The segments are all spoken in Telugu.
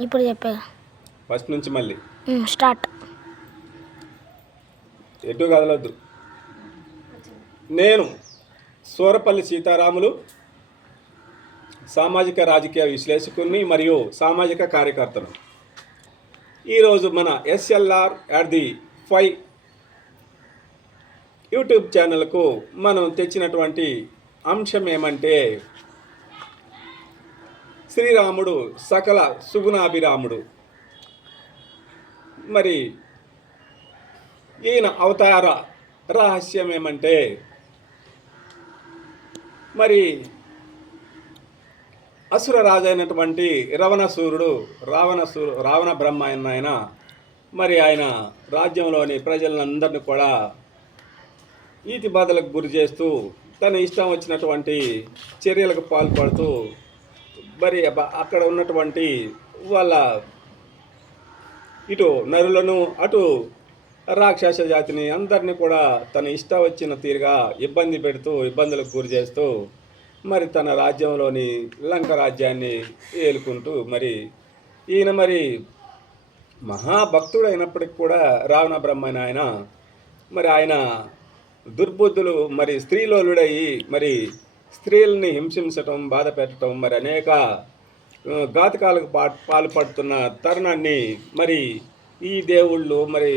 ఇప్పుడు చెప్పా. ఫస్ట్ నుంచి మళ్ళీ? స్టార్ట్. ఎటు కదలొద్దు. నేను సూరపల్లి సీతారాములు సామాజిక రాజకీయ విశ్లేషకుని మరియు సామాజిక కార్యకర్తను. ఈరోజు మన S L R at the five YouTube ఛానల్కు మనం తెచ్చినటువంటి అంశం ఏమంటే శ్రీరాముడు సకల సుగుణాభిరాముడు. మరి ఈయన అవతార రహస్యం ఏమంటే మరి అసుర రాజైనటువంటి రవణసూరుడు రావణసూరు రావణ బ్రహ్మ అయిన ఆయన మరి ఆయన రాజ్యంలోని ప్రజలందరినీ కూడా ఈతి బాధలకు గురి చేస్తూ తన ఇష్టం వచ్చినటువంటి చర్యలకు పాల్పడుతూ మరి అక్కడ ఉన్నటువంటి వాళ్ళ ఇటు నరులను అటు రాక్షస జాతిని అందరినీ కూడా తన ఇష్ట వచ్చిన తీరుగా ఇబ్బంది పెడుతూ ఇబ్బందులకు గురి చేస్తూ మరి తన రాజ్యంలోని లంక రాజ్యాన్ని ఏలుకుంటూ మరి ఈయన మరి మహాభక్తుడు అయినప్పటికి కూడా రావణ బ్రహ్మణ ఆయన మరి ఆయన దుర్బుద్ధులు మరి స్త్రీలోలుడయి మరి స్త్రీలని హింసించటం బాధ పెట్టడం మరి అనేక ఘాతకాలకు పా పాల్పడుతున్న తరుణాన్ని మరి ఈ దేవుళ్ళు మరి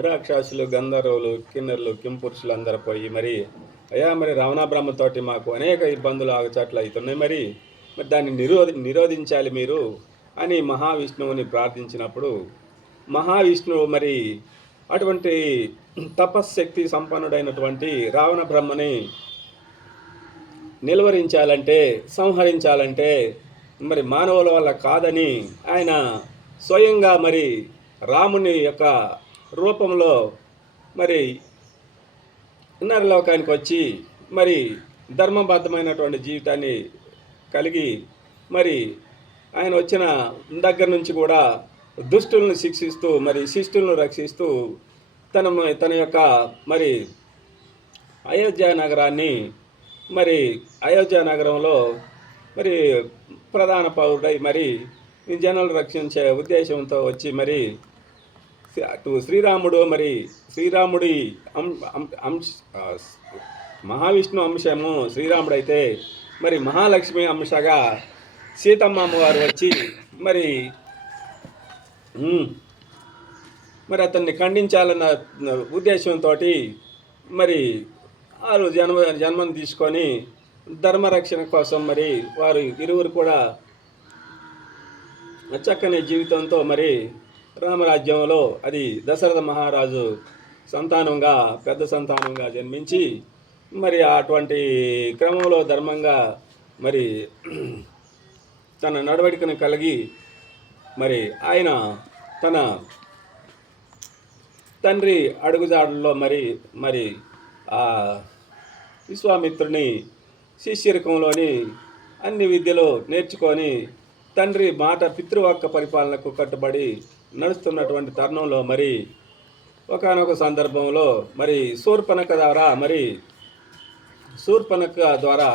రాక్షసులు గంధర్వులు కిన్నెర్లు కింపురుషులు అందరు పోయి మరి అయ్యా మరి రావణ బ్రహ్మతోటి మాకు అనేక ఇబ్బందులు ఆగచాట్లు అవుతున్నాయి. మరి మరి దాన్ని నిరోధి నిరోధించాలి మీరు అని మహావిష్ణువుని ప్రార్థించినప్పుడు మహావిష్ణువు మరి అటువంటి తపశ్శక్తి సంపన్నుడైనటువంటి రావణ బ్రహ్మని నిలువరించాలంటే సంహరించాలంటే మరి మానవుల వల్ల కాదని ఆయన స్వయంగా మరి రాముని యొక్క రూపంలో మరి నరలోకానికి వచ్చి మరి ధర్మబద్ధమైనటువంటి జీవితాన్ని కలిగి మరి ఆయన వచ్చిన దగ్గర నుంచి కూడా దుష్టులను శిక్షిస్తూ మరి శిష్టులను రక్షిస్తూ తన తన యొక్క మరి అయోధ్య నగరాన్ని మరి అయోధ్య నగరంలో మరి ప్రధాన పౌరుడై మరి ఈ జనాలు రక్షించే ఉద్దేశంతో వచ్చి మరి అటు శ్రీరాముడు మరి శ్రీరాముడి అం- అంశ మహావిష్ణు అంశము శ్రీరాముడు అయితే మరి మహాలక్ష్మి అంశగా సీతమ్మ అమ్మవారు వచ్చి మరి మరి అతన్ని ఖండించాలన్న ఉద్దేశంతో మరి వారు జన్మ జన్మను తీసుకొని ధర్మరక్షణ కోసం మరి వారు ఇరువురు కూడా చక్కని జీవితంతో మరి రామరాజ్యంలో అది దశరథ మహారాజు సంతానంగా పెద్ద సంతానంగా జన్మించి మరి అటువంటి క్రమంలో ధర్మంగా మరి తన నడవడికను కలిగి మరి ఆయన తన తండ్రి అడుగుజాడల్లో మరి మరి ఆ విశ్వామిత్రుని శిష్యరికంలోని అన్ని విద్యలు నేర్చుకొని తండ్రి మాట పితృవాక్క పరిపాలనకు కట్టుబడి నడుస్తున్నటువంటి తరుణంలో మరి ఒకానొక సందర్భంలో మరి శూర్పణక ద్వారా మరి శూర్పణక ద్వారా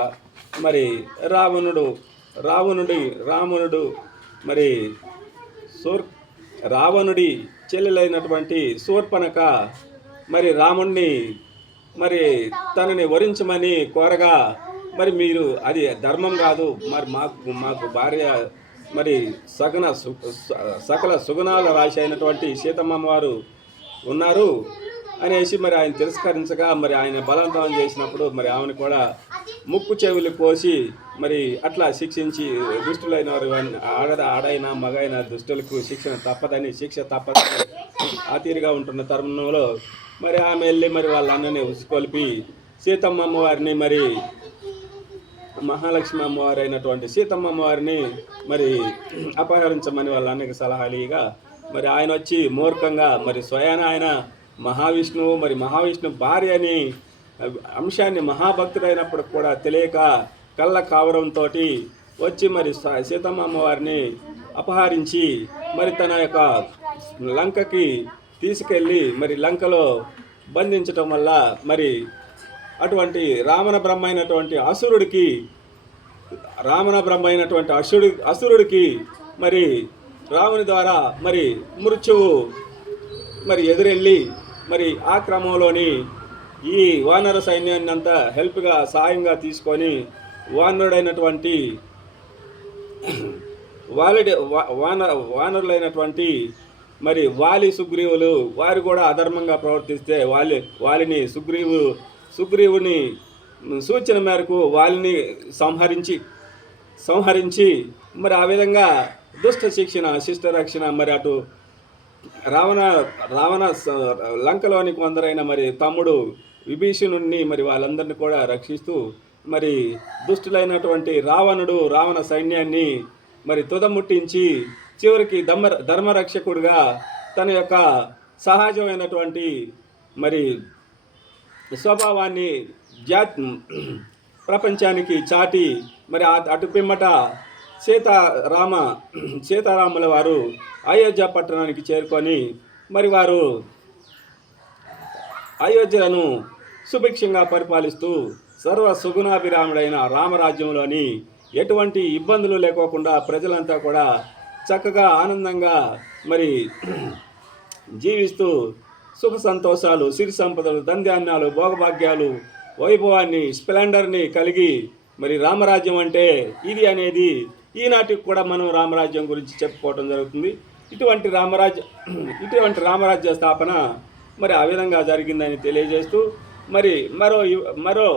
మరి రావణుడు రావణుడి రావణుడు మరి సూర్ రావణుడి చెల్లెలైనటువంటి శూర్పణక మరి రాముణ్ణి మరి తనని వరించమని కోరగా మరి మీరు అది ధర్మం కాదు. మరి మాకు మాకు భార్య మరి సగన సు స- సకల సుగుణాల రాశి అయినటువంటి సీతమ్మ వారు ఉన్నారు అనేసి మరి ఆయన తిరస్కరించగా మరి ఆయన బలవంతం చేసినప్పుడు మరి ఆమెను కూడా ముక్కు చెవులు కోసి మరి అట్లా శిక్షించి దుష్టులైన వారు ఆడ ఆడైన మగైన దుష్టులకు శిక్షణ తప్పదని శిక్ష తప్పదని ఆ తీరుగా ఉంటున్న తరుణంలో మరి ఆమె వెళ్ళి మరి వాళ్ళ అన్నని ఉసుకొలిపి సీతమ్మ అమ్మవారిని మరి మహాలక్ష్మి అమ్మవారు అయినటువంటి సీతమ్మ అమ్మవారిని మరి అపహరించమని వాళ్ళ అన్నకి సలహాలు మరి ఆయన వచ్చి మూర్ఖంగా మరి స్వయాన ఆయన మహావిష్ణువు మరి మహావిష్ణు భార్య అని అంశాన్ని మహాభక్తుడైనప్పుడు కూడా తెలియక కళ్ళ కావడంతో వచ్చి మరి సీతమ్మ అమ్మవారిని అపహరించి మరి తన యొక్క లంకకి తీసుకెళ్ళి మరి లంకలో బంధించటం వల్ల మరి అటువంటి రామణ బ్రహ్మ అయినటువంటి అసురుడికి రామణ బ్రహ్మ అయినటువంటి అసురుడి అసురుడికి మరి రాముని ద్వారా మరి మృత్యువు మరి ఎదురెళ్ళి మరి ఆ క్రమంలోని ఈ వానర సైన్యాన్ని అంతా హెల్ప్గా సాయంగా తీసుకొని వానరుడైనటువంటి వాలిడి వాన వానర వానరులైనటువంటి మరి వాలి సుగ్రీవులు వారు కూడా అధర్మంగా ప్రవర్తిస్తే వాలి వాలిని సుగ్రీవు సుగ్రీవుని సూచన మేరకు వాలిని సంహరించి సంహరించి మరి ఆ విధంగా దుష్ట శిక్షణ శిష్ట రక్షణ మరి అటు రావణ రావణ స- లంకలోని కొందరైన మరి తమ్ముడు విభీషణుణ్ణి మరి వాళ్ళందరినీ కూడా రక్షిస్తూ మరి దుష్టులైనటువంటి రావణుడు రావణ సైన్యాన్ని మరి తుదముట్టించి చివరికి ధర్మ ధర్మరక్షకుడుగా తన యొక్క సహజమైనటువంటి మరి స్వభావాన్ని జా ప్రపంచానికి చాటి మరి అటు పిమ్మట సీతారామ సీతారాముల వారు అయోధ్య పట్టణానికి చేరుకొని మరి వారు అయోధ్యను సుభిక్షంగా పరిపాలిస్తూ సర్వ సుగుణాభిరాముడైన రామరాజ్యంలోని ఎటువంటి ఇబ్బందులు లేకోకుండా ప్రజలంతా కూడా చక్కగా ఆనందంగా మరి జీవిస్తూ సుఖ సంతోషాలు సిరి సంపదలు ధన్ధాన్యాలు భోగభాగ్యాలు వైభవాన్ని స్ప్లెండర్ని కలిగి మరి రామరాజ్యం అంటే ఇది అనేది ఈనాటికి కూడా మనం రామరాజ్యం గురించి చెప్పుకోవటం జరుగుతుంది. ఇటువంటి రామరాజ్య ఇటువంటి రామరాజ్య స్థాపన మరి ఆ విధంగా జరిగిందని తెలియజేస్తూ మరి మరో మరో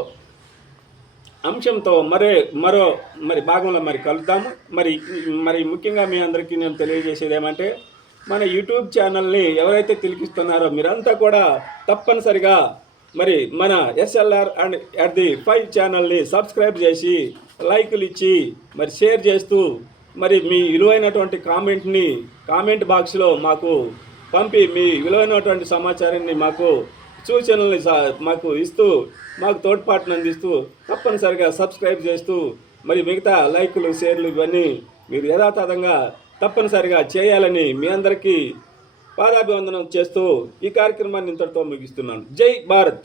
అంశంతో మరే మరో మరి భాగంలో మరి కలుద్దాము. మరి మరి ముఖ్యంగా మీ అందరికీ నేను తెలియజేసేది ఏమంటే మన యూట్యూబ్ ఛానల్ని ఎవరైతే తిలికిస్తున్నారో మీరంతా కూడా తప్పనిసరిగా మరి మన S L R and at the five ఛానల్ని సబ్స్క్రైబ్ చేసి లైకులు ఇచ్చి మరి షేర్ చేస్తూ మరి మీ విలువైనటువంటి కామెంట్ని కామెంట్ బాక్స్లో మాకు పంపి మీ విలువైనటువంటి సమాచారాన్ని మాకు సూచనల్ని సా- మాకు ఇస్తూ మాకు తోడ్పాటును అందిస్తూ తప్పనిసరిగా సబ్స్క్రైబ్ చేస్తూ మరి మిగతా లైకులు షేర్లు ఇవన్నీ మీరు యథాతథంగా తప్పనిసరిగా చేయాలని మీ అందరికీ పాదాభివందనం చేస్తూ ఈ కార్యక్రమాన్ని ఇంతటితో ముగిస్తున్నాను. జై భారత్!